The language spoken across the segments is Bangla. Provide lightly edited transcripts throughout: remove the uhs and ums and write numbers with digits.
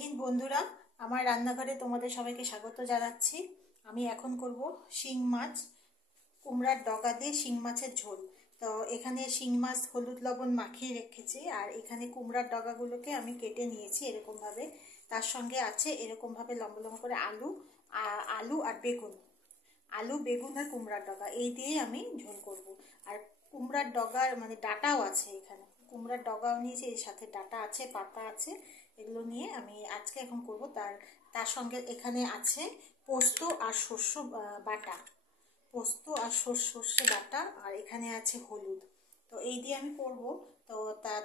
হিন্দ বন্ধুরা, আমার রান্নাঘরে তোমাদের সবাইকে স্বাগত জানাচ্ছি। আমি এখন করব শিং মাছ, কুমড়ার ডগা দিয়ে শিং মাছের ঝোল। তো এখানে শিং মাছ হলুদ লবণ মাখিয়ে রেখেছি, আর এখানে কুমড়ার ডগাগুলোকে আমি কেটে নিয়েছি এরকমভাবে। তার সঙ্গে আছে এরকমভাবে লম্বা লম্বা করে আলু আর বেগুন। আলু, বেগুন আর কুমড়ার ডগা এই দিয়েই আমি ঝোল করব। আর কুমড়ার ডগার মানে ডাঁটাও আছে এখানে, কুমড়ার ডগাও নিয়েছি, এর সাথে ডাঁটা আছে, পাতা আছে, এগুলো নিয়ে আমি আজকে এখন করব। তার সঙ্গে এখানে আছে পোস্ত আর শস্য বাটা, পোস্ত আর সর্ষে বাটা, আর এখানে আছে হলুদ। তো এই দিয়ে আমি করব। তো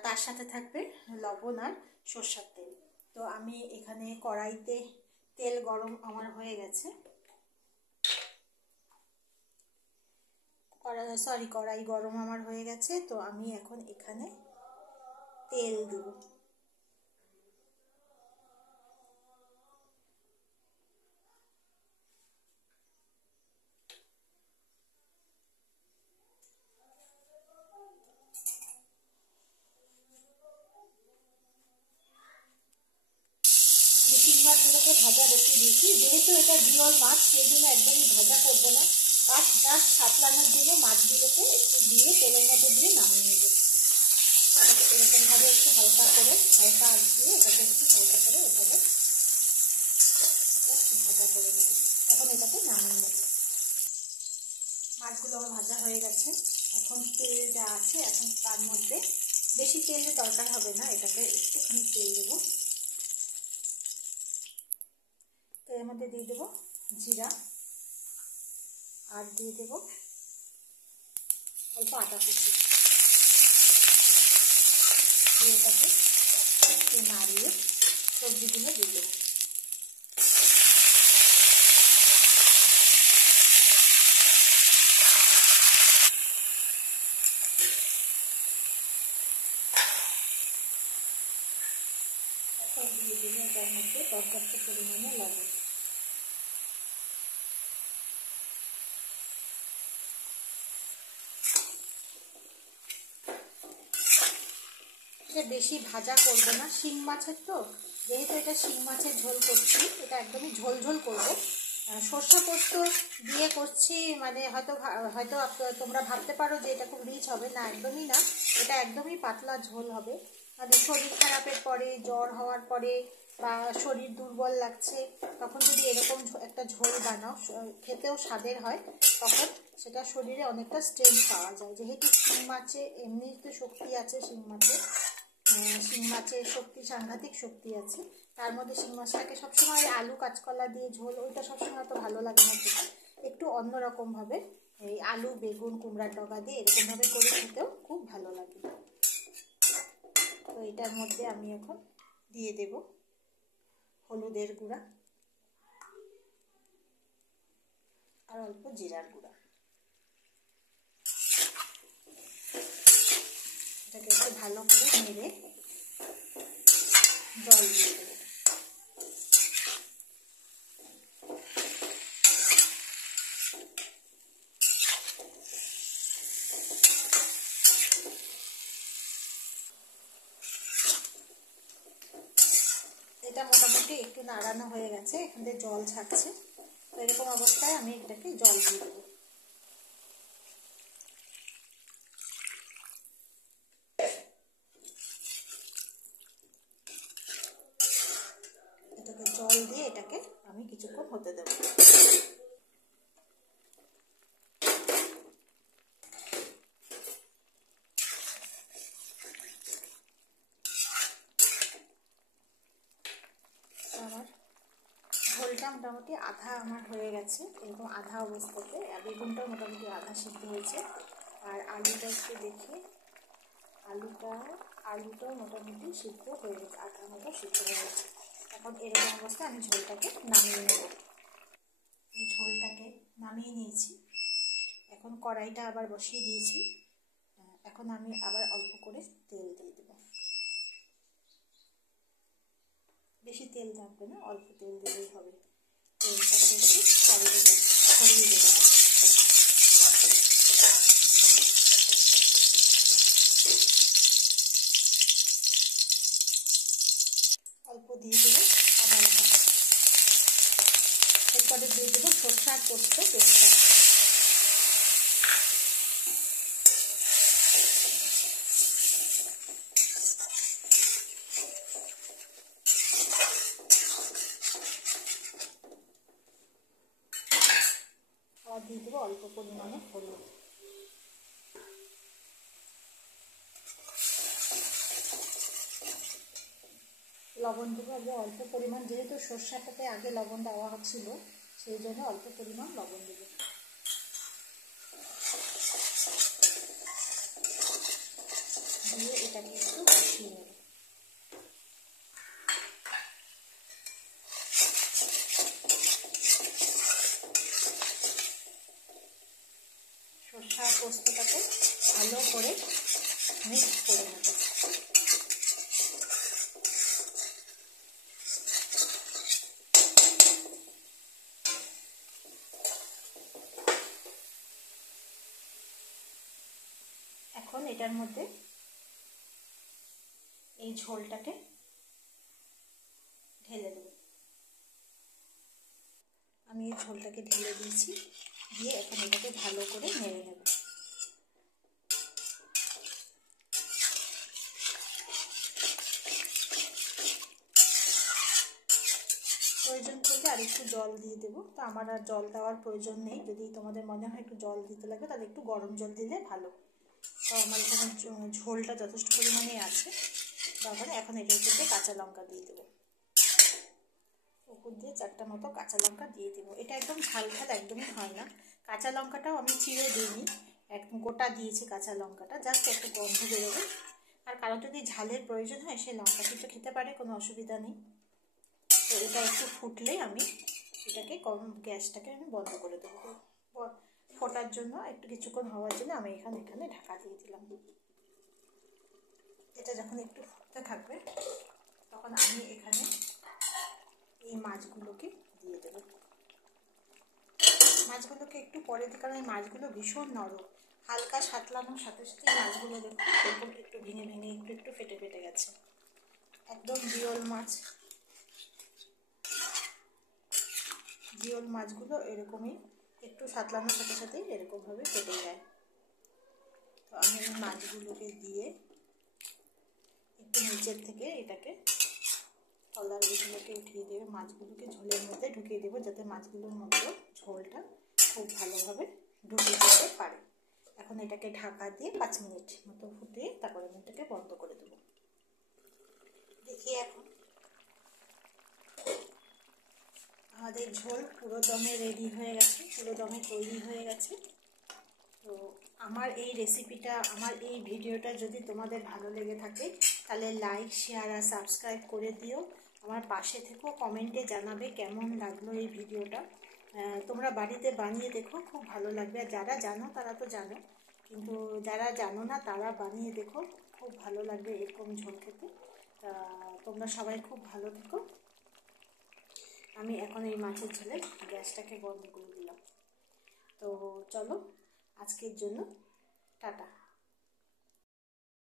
তার সাথে থাকবে লবণ আর সর্ষের তেল। তো আমি এখানে কড়াইতে তেল গরম আমার হয়ে গেছে, কড়াই গরম আমার হয়ে গেছে। তো আমি এখন এখানে তেল দেব। শিং মাছগুলোকে ভাজা বেশি দিয়েছি, যেহেতু এটা জিওল মাছ সেই জন্য একদমই ভাজা করবো না, জাস্ট সাতলানোর জন্য মাছগুলোকে একটু দিয়ে তেলের মধ্যে দিয়ে নামিয়ে নেব। এরকমভাবে একটু হালকা আঁচ দিয়ে এটাকে একটু হালকা করে এভাবে ভাজা করে নেব। এখন এটাকে নামিয়ে নেব। মাছগুলো আমার ভাজা হয়ে গেছে। এখন তেল যা আছে, এখন তার মধ্যে বেশি তেলের দরকার হবে না, এটাকে একটুখানি তেল দেবো। তো এর মধ্যে দিয়ে দেবো জিরা, আর দিয়ে দেবো অল্প আদা কুচি। এটাকে একটু নাড়িয়ে সবজিগুলো দিয়ে দেবো। এখন দিয়ে দেবো তার মধ্যে পর্যাপ্ত পরিমাণে লবণ। বেশি ভাজা করবো না, শিং মাছের তো, যেহেতু এটা শিং মাছের ঝোল করছি, এটা একদমই ঝোল ঝোল করবো। সর্ষে পোস্ত দিয়ে করছি মানে হয়তো তোমরা ভাবতে পারো যে এটা খুব রিচ হবে, না একদমই না, এটা একদমই পাতলা ঝোল হবে। মানে শরীর খারাপের পরে, জ্বর হওয়ার পরে বা শরীর দুর্বল লাগছে, তখন যদি এরকম একটা ঝোল বানাও, খেতেও স্বাদের হয়, তখন সেটা শরীরে অনেকটা স্ট্রেংথ পাওয়া যায়। যেহেতু শিং মাছে এমনিতে শক্তি আছে, শিং মাছের শক্তি, সাংঘাতিক শক্তি আছে। তার মধ্যে শিং মাছটাকে সবসময় আলু কাঁচকলা দিয়ে ঝোল, ওইটা সবসময় তো ভালো লাগে না খেতে। একটু অন্যরকমভাবে এই আলু, বেগুন, কুমড়ার ডগা দিয়ে এরকমভাবে করে খেতেও খুব ভালো লাগে। তো এটার মধ্যে আমি এখন দিয়ে দেব হলুদের গুঁড়া আর অল্প জিরার গুঁড়া। এটাকে একটু ভালো করে নেড়ে জল দিয়ে দেবো। এটা মোটামুটি একটু নাড়ানো হয়ে গেছে, এখান থেকে জল ছাড়ছে। তো এরকম অবস্থায় আমি এটাকে জল দিয়ে দেবো। এটাকে জল দিয়ে এটাকে আমি কিছুক্ষণ হতে দেবো। আমার ঝোলটা মোটামুটি আধা আমার হয়ে গেছে, এরকম আধা অবস্থাতে। বেগুনটাও মোটামুটি আধা সিদ্ধ হয়েছে, আর আলুটা একটু দেখি, আলুটাও মোটামুটি সিদ্ধ হয়ে গেছে, আধা মতো সিদ্ধ হয়ে গেছে। এখন এরকম অবস্থায় আমি ঝোলটাকে নামিয়ে নেব। এই ঝোলটাকে নামিয়ে নিয়েছি। এখন কড়াইটা আবার বসিয়ে দিয়েছি। এখন আমি আবার অল্প করে তেল দিয়ে দেব। বেশি তেল থাকবে না, অল্প তেল দিলেই হবে। তেলটাকে একটু চারিদিকে ছড়িয়ে দেবো। অল্প দিয়ে দেবো আদা বাটা, এরপরে দিয়ে দেবো সরষে আর পোস্ত পেস্টটা। আর দিয়ে দেবো অল্প পরিমাণে হলুদ। লবণ দেবো আগে অল্প পরিমাণ, যেহেতু সর্ষেটাতে আগে লবণ দেওয়া হচ্ছিল সেই জন্য অল্প পরিমাণ লবণ দেবো। দিয়ে এটাকে একটু কষিয়ে নেব। সরষে আর পোস্তটাকে ভালো করে মিক্স করে নেব। এখন এটার মধ্যে এই ঝোলটাকে ঢেলে দেব। আমি এই ঝোলটাকে ঢেলে দিয়েছি, দিয়ে এখন এটাকে ভালো করে নেড়ে নেব। প্রয়োজন করলে আর একটু জল দিয়ে দেবো, তো আমার আর জল দেওয়ার প্রয়োজন নেই। যদি তোমাদের মনে হয় একটু জল দিতে লাগে তাহলে একটু গরম জল দিলে ভালো। তো আমার এখানে ঝোলটা যথেষ্ট পরিমাণে আছে। তারপরে এখন এটার মধ্যে কাঁচা লঙ্কা দিয়ে দেবো, উপর দিয়ে 4টা মতো কাঁচা লঙ্কা দিয়ে দেবো। এটা একদম ঝাল ঝাল একদমই হয় না। কাঁচা লঙ্কাটাও আমি চিড়ে দিইনি, একদম গোটা দিয়েছি কাঁচা লঙ্কাটা, জাস্ট একটু গন্ধ বেরোবে। আর কারো যদি ঝালের প্রয়োজন হয় সে লঙ্কা তো খেতে পারে, কোনো অসুবিধা নেই। তো এটা একটু ফুটলে আমি এটাকে গ্যাসটাকে আমি বন্ধ করে দেবো। ফোটার জন্য একটু কিছুক্ষণ হওয়ার জন্য আমি এখানে ঢাকা দিয়ে দিলাম। এটা যখন একটু ফুটতে থাকবে তখন আমি এখানে এই মাছগুলোকে দিয়ে দেবো। মাছগুলোকে একটু পরে দিই, কারণ এই মাছগুলো ভীষণ নরম, হালকা সাতলানোর সাথে সাথে মাছগুলো দেখুন এরকম একটু ভেঙে ভেঙে একটু ফেটে ফেটে গেছে। একদম জিওল মাছ, জিওল মাছগুলো এরকমই একটু সাতলানোর সাথে সাথেই এরকমভাবে ফেটে যায়। তো আমি এই মাছগুলোকে দিয়ে একটু নিচের থেকে এটাকে তলার দিকগুলোকে উঠিয়ে দেবে, মাছগুলোকে ঝোলের মধ্যে ঢুকিয়ে দেবো, যাতে মাছগুলোর মধ্যে ঝোলটা খুব ভালোভাবে ঢুকে যেতে পারে। এখন এটাকে ঢাকা দিয়ে 5 মিনিট মতো ফুটিয়ে তারপরে আমি এটাকে বন্ধ করে দেবো। দেখি এখন আমাদের ঝোল পুরো দমে রেডি হয়ে গেছে, পুরো দমে তৈরি হয়ে গেছে। তো আমার এই রেসিপিটা, আমার এই ভিডিওটা যদি তোমাদের ভালো লেগে থাকে তাহলে লাইক, শেয়ার আর সাবস্ক্রাইব করে দিও। আমার পাশে থেকেও কমেন্টে জানাবে কেমন লাগলো এই ভিডিওটা। তোমরা বাড়িতে বানিয়ে দেখো, খুব ভালো লাগবে। আর যারা জানো তারা তো জানো, কিন্তু যারা জানো না তারা বানিয়ে দেখো, খুব ভালো লাগবে এরকম ঝোল খেতে। তোমরা সবাই খুব ভালো থেকো। আমি এখন এই মাছের ঝোলে গ্যাসটাকে বন্ধ করে দিলাম। তো চলো আজকের জন্য টাটা।